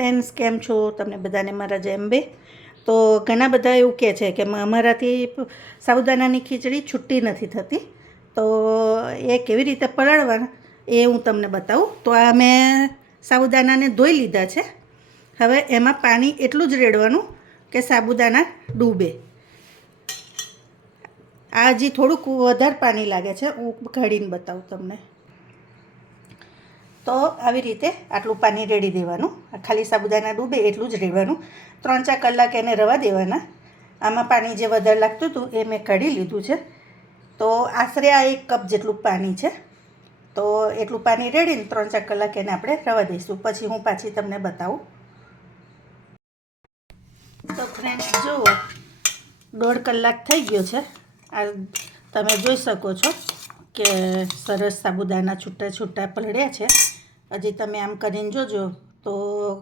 Friends કેમ છો? તમને બધાને મારા જેમ બે. તો ઘણા બધા એવું કહે છે કે અમારાથી સાબુદાનાની ખીચડી છૂટી નથી થતી. તો એ કેવી રીતે પલાળવાના એ હું તમને બતાવું. તો આ મેં સાબુદાણાને ધોઈ લીધા છે. હવે એમાં પાણી એટલું જ રેડવાનું કે સાબુદાણા ડૂબે. આ હજી થોડુંક વધારે પાણી લાગે છે. હું કાઢીને બતાવું તમને. તો આવી રીતે આટલું પાણી રેડી દેવાનું. ખાલી સાબુદાણા ડૂબે એટલું જ રેડવાનું ત્રણ ચાર કલાક એને રવા દેવાના. આમાં પાણી જે વધારે લાગતું હતું એ મેં કાઢી લીધું છે. તો આશરે આ એક કપ જેટલું પાણી છે. તો એટલું પાણી રેડીને ત્રણ ચાર કલાક એને આપણે રવા દઈશું. પછી હું પાછી તમને બતાવું. તો ફ્રેન્ડ જુઓ, દોઢ કલાક થઈ ગયો છે. આ તમે જોઈ શકો છો કે સરસ સાબુદાના છૂટા છૂટા પલળ્યા છે. હજી તમે આમ કરીને જોજો તો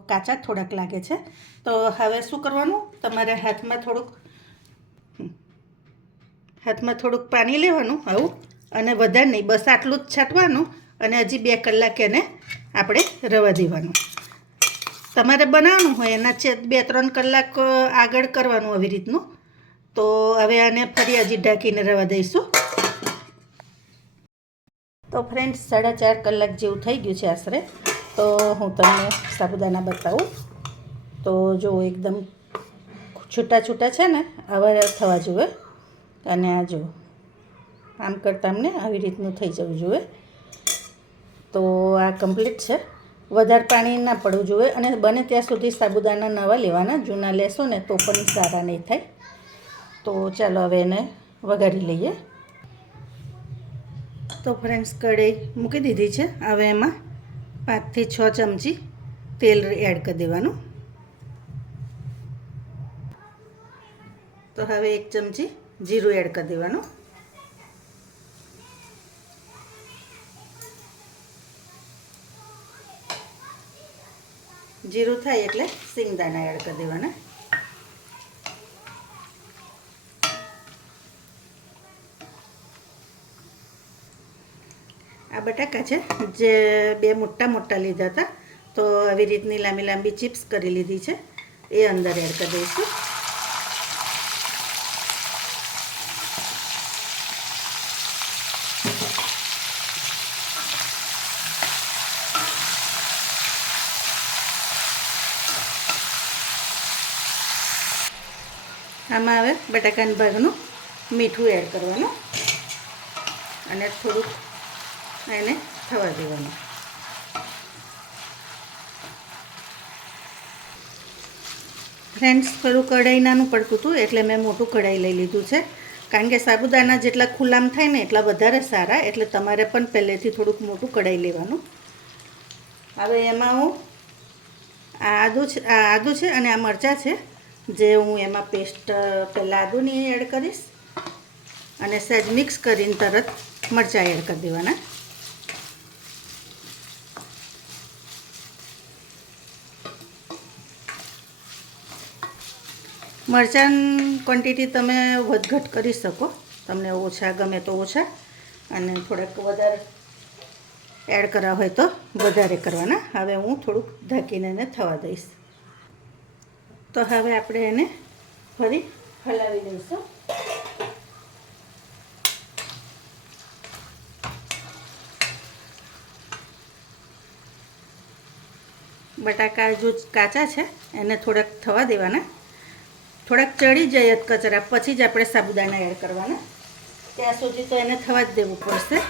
કાચા થોડાક લાગે છે. તો હવે શું કરવાનું? તમારે હાથમાં થોડુંક હાથમાં થોડુંક પાણી લેવાનું આવું અને વધારે નહીં, બસ આટલું જ છાંટવાનું અને હજી બે કલાક એને આપણે રવા દેવાનું. તમારે બનાવવાનું હોય એના છે, બે ત્રણ કલાક આગળ કરવાનું આવી રીતનું. તો હવે આને ફરી હજી ઢાંકીને રવા દઈશું. તો ફ્રેન્ડ્સ સાડા ચાર કલાક જેવું થઈ ગયું છે આશરે. તો હું તમને સાબુદાના બતાવું. તો જો એકદમ છૂટા છૂટા છે ને, આવા થવા જોઈએ અને આ જુઓ. આમ કરતાં અમને આવી રીતનું થઈ જવું જોઈએ તો આ કમ્પ્લીટ છે. વધારે પાણી ના પડવું જોઈએ અને બને ત્યાં સુધી સાબુદાણા નવા લેવાના, જૂના લેશો ને તો પણ સારા નહીં થાય. તો ચાલો હવે એને વઘારી લઈએ. તો ફ્રેન્ડ્સ કઢાઈ મૂકી દીધી છે. હવે એમાં પાંચથી છ ચમચી તેલ એડ કરી દેવાનું. તો હવે એક ચમચી જીરું એડ કરી દેવાનું. જીરું થાય એટલે સિંગદાણા એડ કરી દેવાના. બટાકા છે, જે બે મોટા મોટા લીધા હતા, તો આવી રીતની લાંબી લાંબી ચિપ્સ કરી લીધી છે, એ અંદર એડ કરી દઈશું. આમાં હવે બટાકાના ભાગનું મીઠું એડ કરવાનું. અને થોડુંક એને થવા દેવાનું. ફ્રેન્ડ્સ પેલું કઢાઈ નાનું પડતું હતું એટલે મેં મોટું કઢાઈ લઈ લીધું છે. કારણ કે સાબુદાણા જેટલા ખુલ્લામ થાય ને એટલા વધારે સારા, એટલે તમારે પણ પહેલેથી થોડુંક મોટું કઢાઈ લેવાનું. હવે એમાં હું આ આદું છે, આ આદું છે અને આ મરચાં છે, જે હું એમાં પેસ્ટ, પહેલાં આદુની એડ કરીશ અને સહેજ મિક્સ કરીને તરત મરચાં એડ કરી દેવાના. મરચાં ક્વોન્ટિટી તમે વધઘટ કરી શકો. તમને ઓછા ગમે તો ઓછા. અને થોડાક વધારે એડ કરવા હોય તો વધારે કરવાના. હવે હું થોડુંક ઢાંકીને એને થવા દઈશ. તો હવે આપણે એને ફરી હલાવી દઈશું બટાકા જો કાચા છે. એને થોડાક થવા દેવાના. થોડાક ચડી જાય કચરા, પછી જ આપણે સાબુદાણા એડ કરવાના. ત્યાં સુધી તો એને થવા જ દેવું પડશે.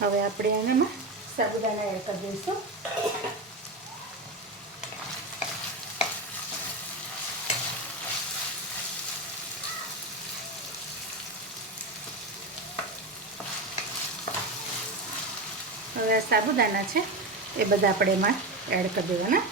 હવે આપણે એનામાં સાબુદાણા એડ કરી દઈશું. હવે આ સાબુદાણા છે, એ બધા આપણે એમાં એડ કરી દેવાના.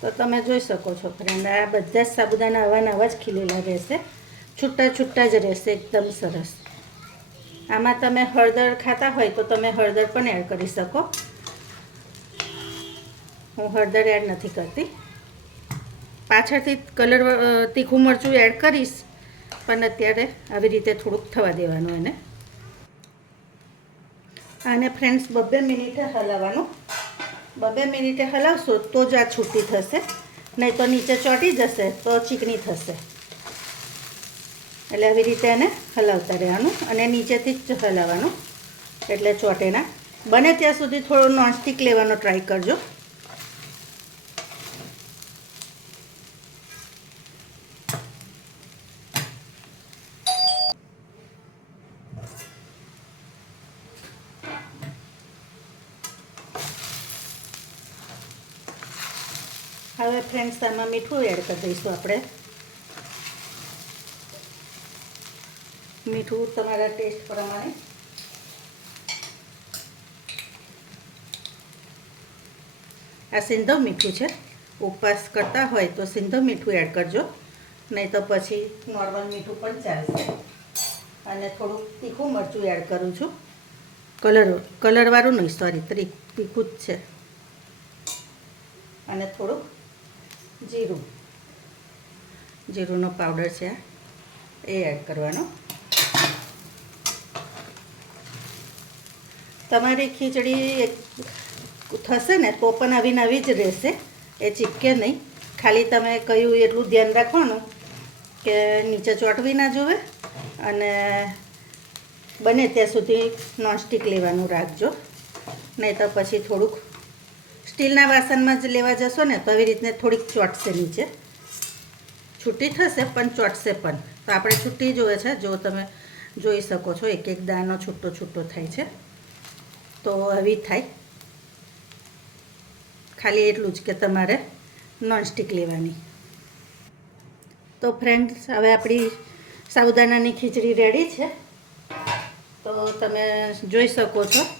તો તમે જોઈ શકો છો ફ્રેન્ડ, આ બધા જ સાબુદાના આવા નવા જ ખીલેલા રહેશે. છૂટા છૂટા જ રહેશે, એકદમ સરસ. આમાં તમે હળદર ખાતા હોય તો તમે હળદર પણ એડ કરી શકો. હું હળદર એડ નથી કરતી. પાછળથી કલર તીખું મરચું એડ કરીશ, પણ અત્યારે આવી રીતે થોડુંક થવા દેવાનું એને. આને ફ્રેન્ડ્સ બબ્બે મિનિટે હલાવવાનું. બબ્બે મિનિટે હલાવશો તો જ આ છૂટી થશે. નહીં તો નીચે ચોંટી જશે, તો ચીકણી થશે. એટલે આવી રીતે એને હલાવતા રહેવાનું અને નીચેથી જ હલાવવાનું. એટલે ચોટેના. બને ત્યાં સુધી થોડો નોનસ્ટિક લેવાનો ટ્રાય કરજો. હવે ફ્રેન્ડ્સ આમાં મીઠું એડ કરી દઈશું આપણે. મીઠું તમારા ટેસ્ટ પ્રમાણે. આ સિંધવ મીઠું છે. ઉપવાસ કરતા હોય તો સિંધવ મીઠું એડ કરજો. નહીં તો પછી નોર્મલ મીઠું પણ ચાલશે. અને થોડુંક તીખું મરચું એડ કરું છું. કલર કલરવાળું નહીં સોરી ત્રી, તીખું જ છે. અને થોડુંક જીરું. જીરુંનો પાવડર છે. એ એડ કરવાનો. તમારી ખીચડી થશે ને તો પણ આવી નવી જ રહેશે. એ ચીપકે નહીં. ખાલી તમે કહ્યું એટલું ધ્યાન રાખવાનું કે નીચે ચોંટવી ના જોવે અને બને ત્યાં સુધી નોનસ્ટિક લેવાનું રાખજો. નહીં તો પછી થોડુંક સ્ટીલના વાસણમાં જ લેવા જશો ને, તો આવી રીતને થોડીક ચોટશે નીચે. છૂટી થશે, પણ ચોટશે પણ. તો આપણે છૂટી જોવે છે, જો તમે જોઈ શકો છો, એક એક દાનો છૂટો છૂટો થાય છે. તો આવી થાય. ખાલી એટલું જ કે તમારે નોનસ્ટિક લેવાની. તો ફ્રેન્ડ્સ, હવે આપણી સાબુદાનાની ખીચડી રેડી છે. તો તમે જોઈ શકો છો.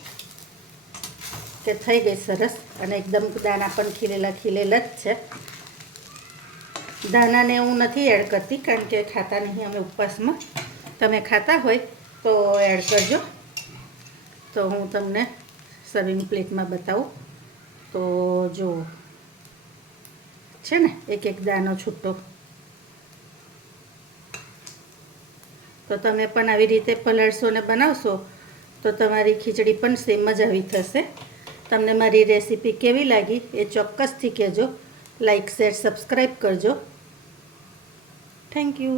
કે થઈ ગઈ સરસ અને એકદમ દાણા પણ ખીલેલા ખીલેલા જ છે. દાણાને હું નથી એડ કરતી કારણ કે ખાતા નહીં અમે ઉપવાસમાં. તમે ખાતા હોય તો એડ કરજો. તો હું તમને સર્વિંગ પ્લેટમાં બતાવું. તો જો છે ને, એક એક દાનો છૂટો. તો તમે પણ આવી રીતે પલાળશો ને બનાવશો તો તમારી ખીચડી પણ સેમ જ આવી થશે. તમને મારી રેસીપી કેવી લાગી એ ચોક્કસથી કહેજો. લાઈક શેર સબસ્ક્રાઈબ કરજો. Thank you